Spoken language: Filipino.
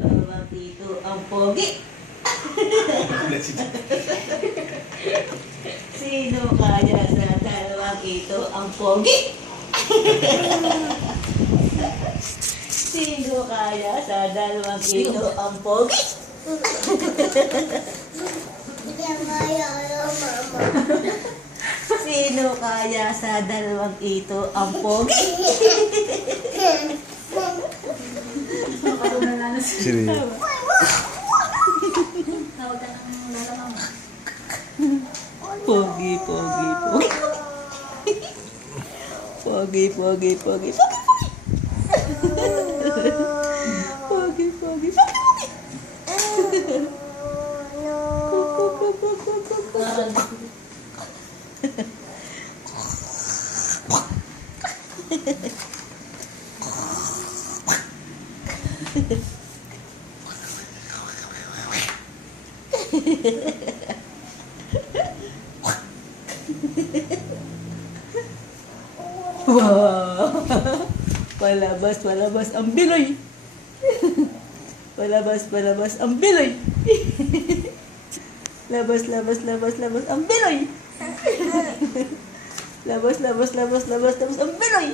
Dalawang dito ang pogi. Sino kaya sa dalawang ito ang pogi? Sino kaya sa dalawang ito ang pogi? Sino kaya sa dalawang ito ang pogi? Lala mama. Pogi, pogi, pogi. Pogi, pogi, pogi, pogi, pogi. Pogi, pogi, pogi, pogi. Wow! Palabas, palabas ang biloy. Palabas, palabas ang biloy. Labas, labas, labas, labas ang biloy. Labas, labas, labas, labas, labas ang biloy.